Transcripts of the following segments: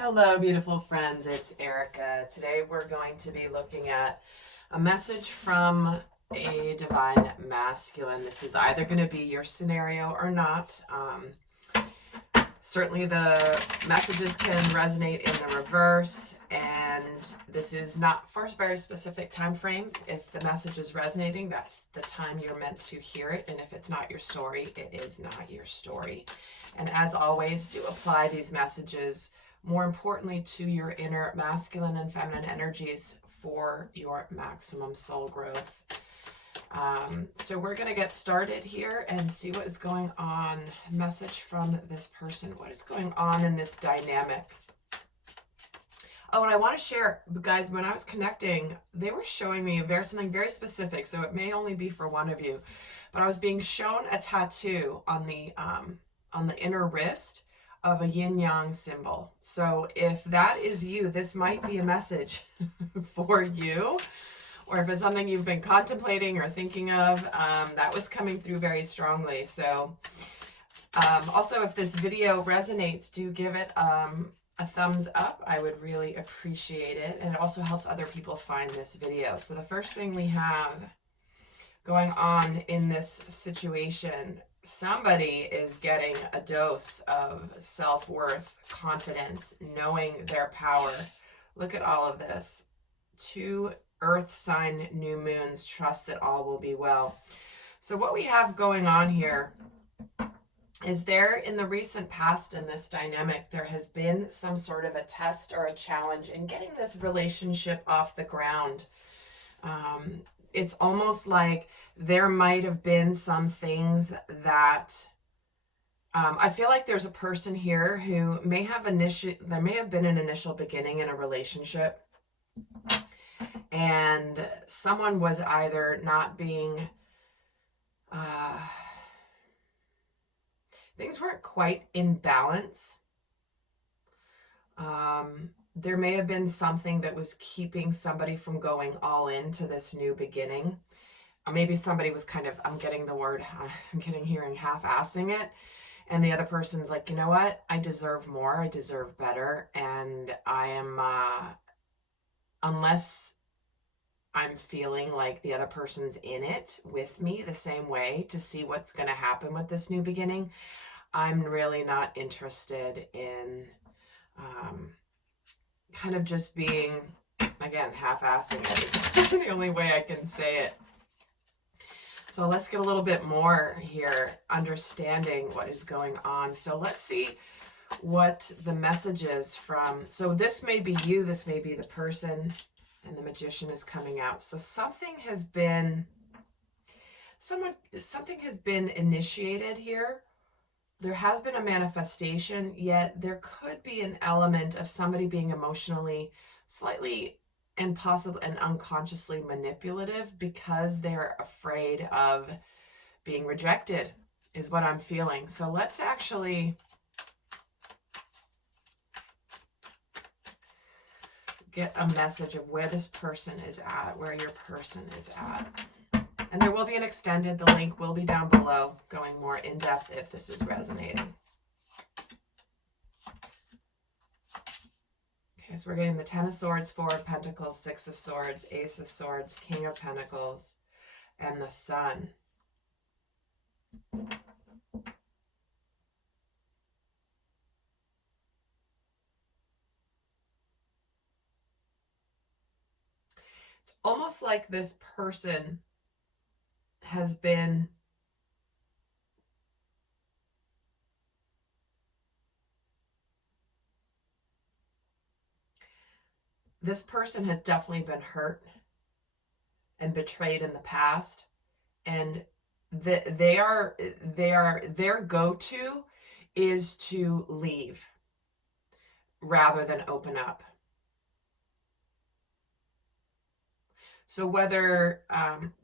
Hello, beautiful friends. It's Erica. Today we're going to be looking at a message from a divine masculine. This is either going to be your scenario or not. Certainly the messages can resonate in the reverse, and this is not for a very specific time frame. If the message is resonating, that's the time you're meant to hear it, and if it's not your story, it is not your story. And as always, do apply these messages more importantly to your inner masculine and feminine energies for your maximum soul growth. So we're going to get started here and see what is going on. Message from this person. What is going on in this dynamic? Oh, and I want to share, guys, when I was connecting, they were showing me something very specific, so it may only be for one of you, but I was being shown a tattoo on the inner wrist of a yin-yang symbol. So if that is you, this might be a message for you, or if it's something you've been contemplating or thinking of, that was coming through very strongly. So also, if this video resonates, do give it a thumbs up. I would really appreciate it, and it also helps other people find this video. So the first thing we have going on in this situation, somebody is getting a dose of self-worth, confidence, knowing their power. Look at all of this. 2 earth sign new moons, trust that all will be well. So what we have going on here is there in the recent past in this dynamic, there has been some sort of a test or a challenge in getting this relationship off the ground. It's almost like there might have been some things that I feel like there's a person here who may have there may have been an initial beginning in a relationship, and someone was either not being things weren't quite in balance. There may have been something that was keeping somebody from going all into this new beginning. Maybe somebody was kind of, I'm getting hearing half-assing it. And the other person's like, you know what? I deserve more. I deserve better. And I am, unless I'm feeling like the other person's in it with me the same way to see what's going to happen with this new beginning, I'm really not interested in kind of just being, again, half-assing it is the only way I can say it. So let's get a little bit more here, understanding what is going on. So let's see what the message is from, so this may be you, this may be the person, and the Magician is coming out. So something has been initiated here. There has been a manifestation, yet there could be an element of somebody being emotionally slightly and possibly and unconsciously manipulative because they're afraid of being rejected, is what I'm feeling. So let's actually get a message of where this person is at, where your person is at. And there will be an extended, the link will be down below, going more in depth if this is resonating. Okay, so we're getting the 10 of Swords, 4 of Pentacles, 6 of Swords, Ace of Swords, King of Pentacles, and the Sun. It's almost like this person has been has definitely been hurt and betrayed in the past, and their go-to is to leave rather than open up. So whether,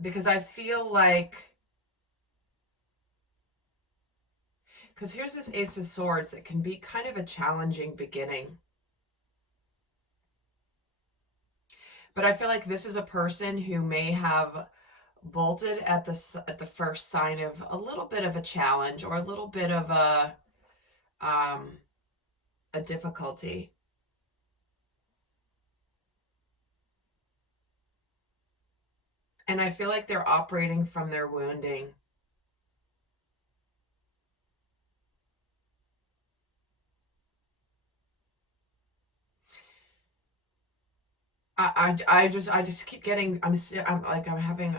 because I feel like, because here's this Ace of Swords that can be kind of a challenging beginning. But I feel like this is a person who may have bolted at the first sign of a little bit of a challenge or a little bit of a difficulty. And I feel like they're operating from their wounding. I just keep getting, I'm having,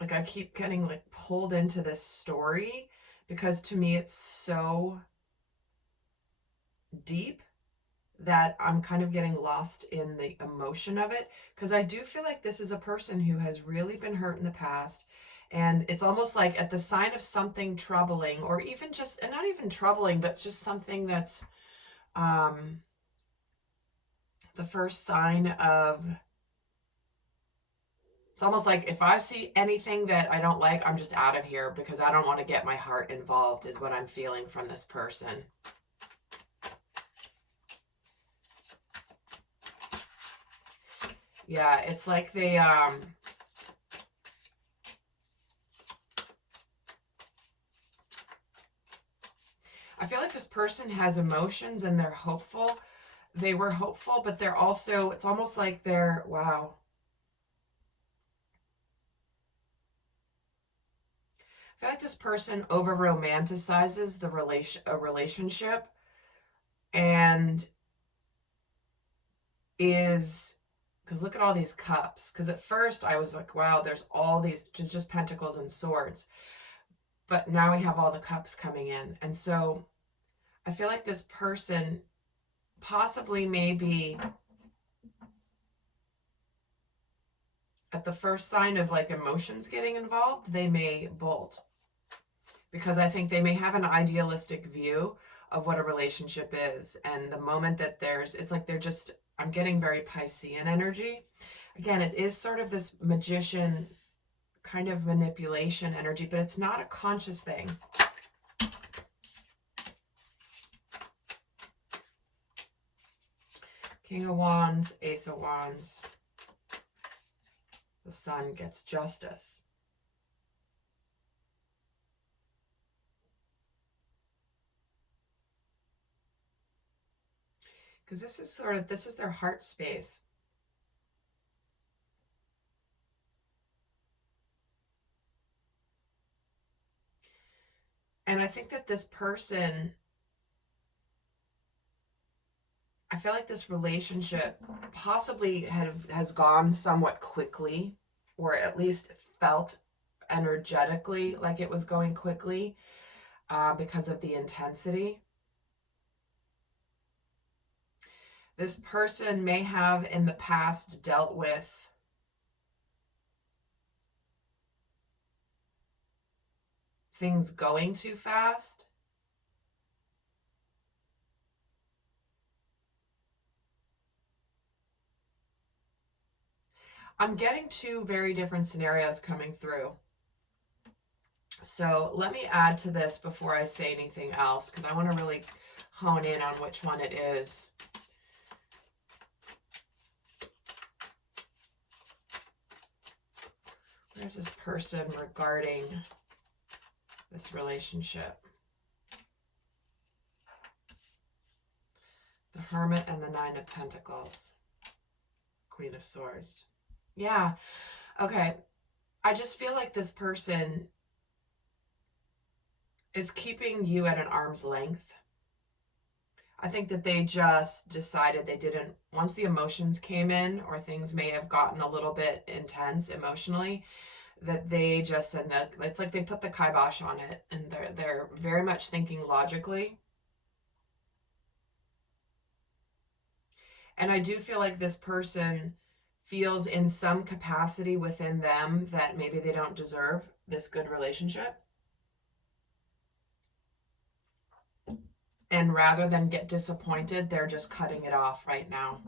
like I keep getting like pulled into this story because to me it's so deep that I'm kind of getting lost in the emotion of it, because I do feel like this is a person who has really been hurt in the past, and it's almost like at the sign of something troubling, or even just, and not even troubling, but just something that's the first sign of, it's almost like if I see anything that I don't like, I'm just out of here because I don't want to get my heart involved, is what I'm feeling from this person. Yeah, it's like they, I feel like this person has emotions and they're hopeful. They were hopeful, but they're also, it's almost like they're, wow. I feel like this person over romanticizes a relationship, and is, because look at all these cups. Because at first I was like, wow, there's all these just pentacles and swords, but now we have all the cups coming in. And so I feel like this person possibly, maybe at the first sign of like emotions getting involved, they may bolt, because I think they may have an idealistic view of what a relationship is. And the moment that there's, it's like they're just, I'm getting very Piscean energy. Again, it is sort of this magician kind of manipulation energy, but it's not a conscious thing. King of Wands, Ace of Wands. The Sun gets justice. Because this is sort of, this is their heart space. And I think that this person, I feel like this relationship possibly has gone somewhat quickly, or at least felt energetically like it was going quickly because of the intensity. This person may have in the past dealt with things going too fast. I'm getting two very different scenarios coming through. So let me add to this before I say anything else, because I want to really hone in on which one it is. Where's this person regarding this relationship? The Hermit and the Nine of Pentacles. Queen of Swords. Yeah. Okay. I just feel like this person is keeping you at an arm's length. I think that they just decided they didn't, once the emotions came in, or things may have gotten a little bit intense emotionally, that they just said, no, it's like they put the kibosh on it, and they're very much thinking logically. And I do feel like this person feels in some capacity within them that maybe they don't deserve this good relationship. And rather than get disappointed, they're just cutting it off right now.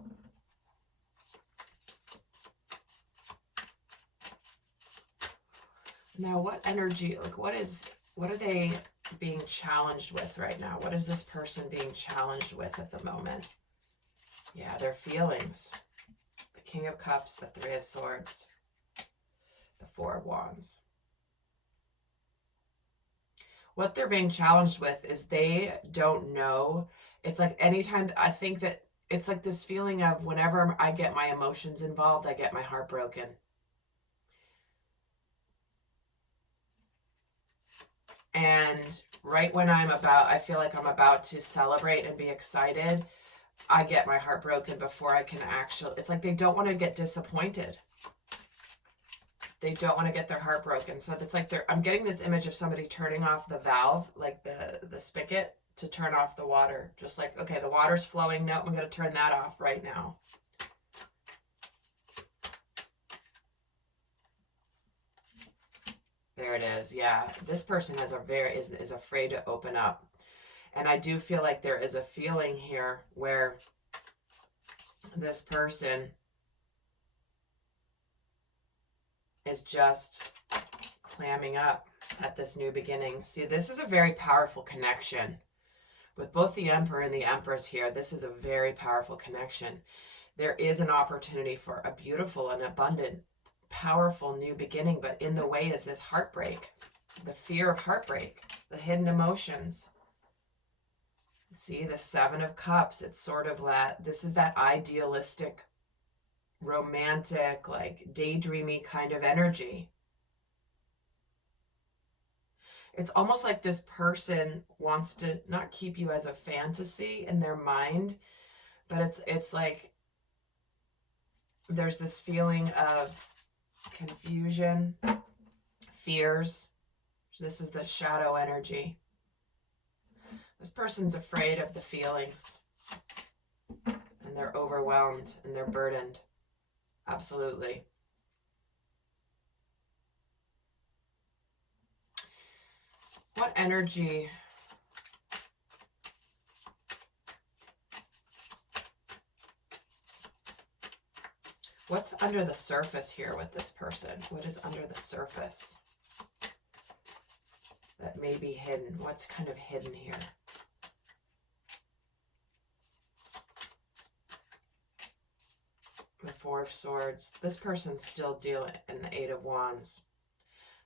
Now, what energy, like what are they being challenged with right now? What is this person being challenged with at the moment? Yeah, their feelings. The King of Cups, the Three of Swords, the Four of Wands. What they're being challenged with is they don't know. It's like anytime, I think that it's like this feeling of whenever I get my emotions involved, I get my heart broken. And right when I feel like I'm about to celebrate and be excited, I get my heart broken before I can actually, it's like they don't want to get disappointed. They don't want to get their heart broken. So it's like I'm getting this image of somebody turning off the valve, like the spigot, to turn off the water. Just like, okay, the water's flowing. No, I'm going to turn that off right now. There it is. Yeah, this person is is afraid to open up. And I do feel like there is a feeling here where this person is just clamming up at this new beginning. See, this is a very powerful connection. With both the Emperor and the Empress here, this is a very powerful connection. There is an opportunity for a beautiful and abundant, powerful new beginning, but in the way is this heartbreak, the fear of heartbreak, the hidden emotions. See, the Seven of Cups, it's sort of that, this is that idealistic, romantic, like daydreamy kind of energy. It's almost like this person wants to not keep you as a fantasy in their mind, but it's like there's this feeling of confusion, fears. This is the shadow energy. This person's afraid of the feelings, and they're overwhelmed and they're burdened. Absolutely. What energy? What's under the surface here with this person? What is under the surface that may be hidden? What's kind of hidden here? The Four of Swords. This person's still dealing, and the Eight of Wands.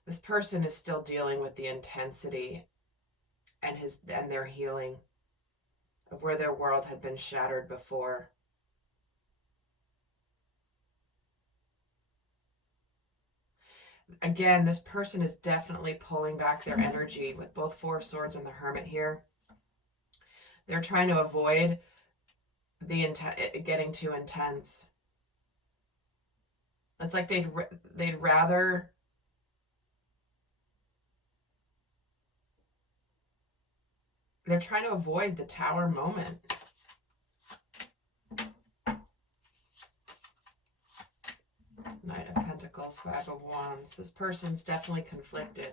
This person is still dealing with the intensity and their healing of where their world had been shattered before. Again, this person is definitely pulling back their energy with both Four of Swords and the Hermit here. They're trying to avoid it getting too intense. It's like they'd rather they're trying to avoid the Tower moment. Knight of Pentacles, Five of Wands. This person's definitely conflicted.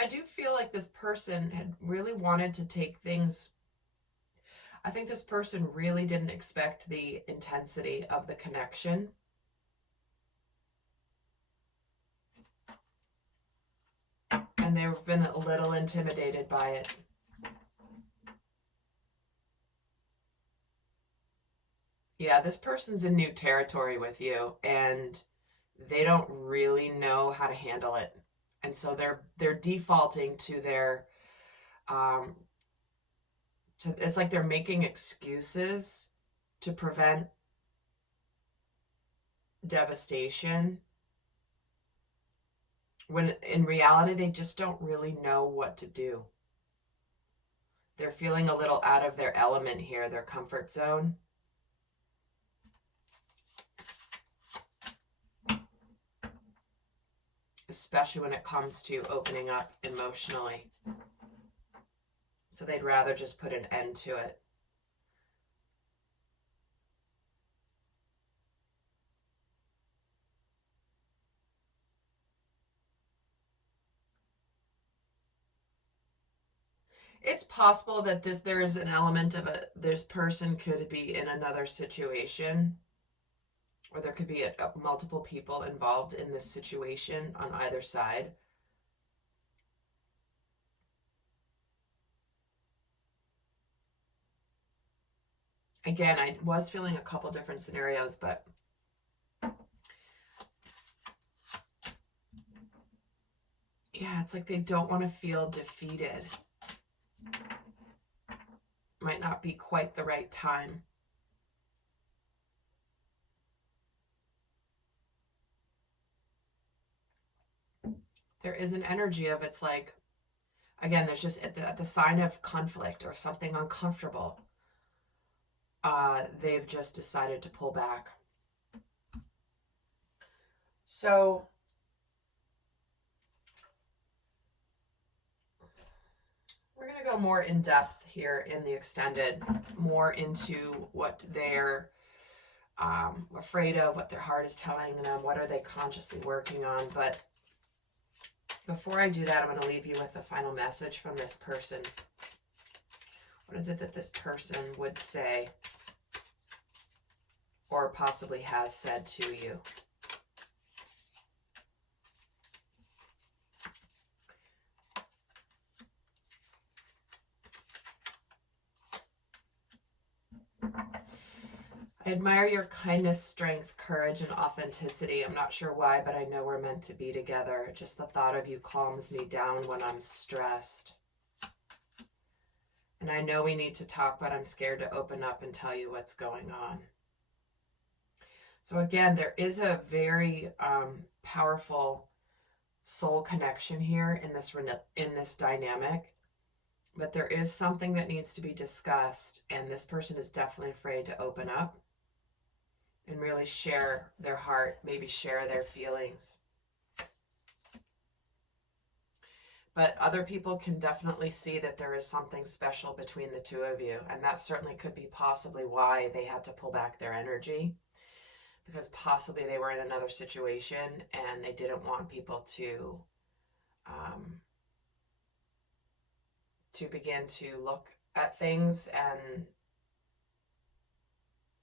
I do feel like this person had really wanted to take things. I think this person really didn't expect the intensity of the connection. And they've been a little intimidated by it. Yeah, this person's in new territory with you, and they don't really know how to handle it. And so they're defaulting to their it's like they're making excuses to prevent devastation, when in reality they just don't really know what to do. They're feeling a little out of their element here, their comfort zone. Especially when it comes to opening up emotionally. So they'd rather just put an end to it. It's possible that there is an element of this person could be in another situation, or there could be multiple people involved in this situation on either side. Again, I was feeling a couple different scenarios, but yeah, it's like they don't want to feel defeated. Might not be quite the right time. There is an energy of, it's like, again, there's just at the sign of conflict or something uncomfortable, they've just decided to pull back. So we're going to go more in depth here in the extended, more into what they're afraid of, what their heart is telling them, what are they consciously working on. But before I do that, I'm going to leave you with a final message from this person. What is it that this person would say or possibly has said to you? I admire your kindness, strength, courage, and authenticity. I'm not sure why, but I know we're meant to be together. Just the thought of you calms me down when I'm stressed. And I know we need to talk, but I'm scared to open up and tell you what's going on. So again, there is a very powerful soul connection here in this dynamic. But there is something that needs to be discussed, and this person is definitely afraid to open up and really share their heart, maybe share their feelings. But other people can definitely see that there is something special between the two of you, and that certainly could be possibly why they had to pull back their energy, because possibly they were in another situation and they didn't want people to begin to look at things and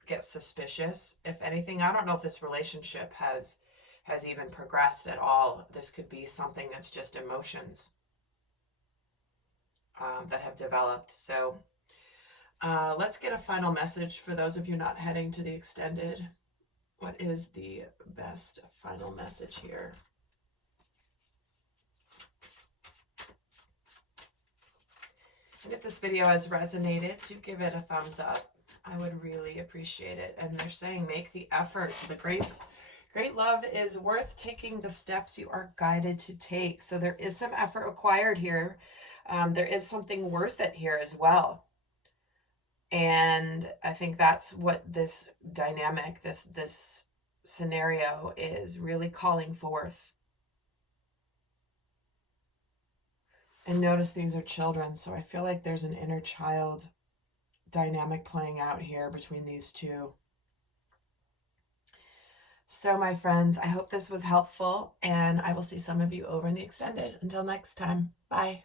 get suspicious. If anything, I don't know if this relationship has even progressed at all. This could be something that's just emotions that have developed. So let's get a final message for those of you not heading to the extended. What is the best final message here? And if this video has resonated, do give it a thumbs up. I would really appreciate it. And they're saying make the effort. The great love is worth taking the steps you are guided to take. So there is some effort required here. There is something worth it here as well. And I think that's what this dynamic, this scenario is really calling forth. And notice these are children, so I feel like there's an inner child dynamic playing out here between these two. So my friends, I hope this was helpful, and I will see some of you over in the extended. Until next time, bye.